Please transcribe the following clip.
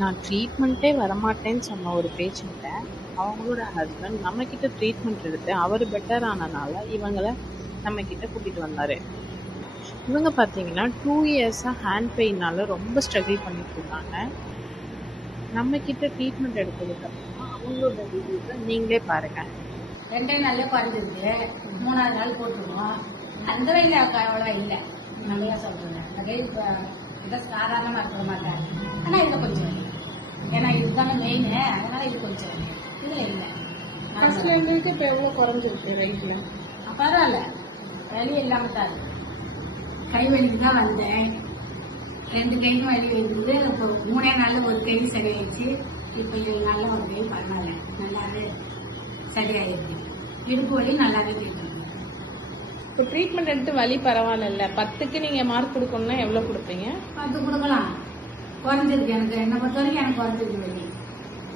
நான் ட்ரீட்மெண்ட்டே வரமாட்டேன்னு சொன்ன ஒரு பேஷண்ட்டை அவங்களோட ஹஸ்பண்ட் நம்மக்கிட்ட ட்ரீட்மெண்ட் எடுத்து அவர் பெட்டர் ஆனனால இவங்கள நம்மக்கிட்ட கூட்டிகிட்டு வந்தார். இவங்க பார்த்தீங்கன்னா 2 இயர்ஸாக ஹேண்ட் பெயினால் ரொம்ப ஸ்ட்ரகிள் பண்ணிட்டு இருக்காங்க. நம்மக்கிட்ட ட்ரீட்மெண்ட் எடுத்ததுக்கப்புறமா அவங்களோட ரிவ்யூவை நீங்களே பாருங்கள். 2 நாள்ல குறைஞ்சிருக்கு. 3ஆவது நாள் போட்டுருவோம். அந்த வயல அவ்வளோ இல்லை. நிறையா சொல்றேன். அந்த கை இதை சாதாரணமாக இருக்கிற மாட்டேன். ஆனால் இதில் கொஞ்சம் இல்லை. ஏன்னா இதுதானே மெயின். அதனால இது கொஞ்சம் இதில் இல்லை. ஃபர்ஸ்ட்ல இருந்துட்டு இப்போ எவ்வளோ குறைஞ்சிருக்கு வெயிட்டில்? பரவாயில்ல, வலி இல்லாமல் தான் இருக்கு. கை வலிக்கு தான் வந்தேன். 2 கையும் வலி இருந்தது. இப்போ 3 நாளில் ஒரு கை சரியாயிடுச்சு. இப்போ 7 நாளில் ஒரு கை பரவாயில்ல, நல்லாவே சரியாயிடுச்சு. இடுப்பு வலி நல்லாவே கேட்டு. இப்போ ட்ரீட்மெண்ட் எடுத்து வலி பரவாயில்ல. 10க்கு நீங்கள் மார்க் கொடுக்கணும்னா எவ்வளோ கொடுப்பீங்க? 10 கொடுக்கலாம். குறைஞ்சிருக்கு. எனக்கு என்னை பொறுத்த வரைக்கும் எனக்கு குறைஞ்சிருக்கு வலி.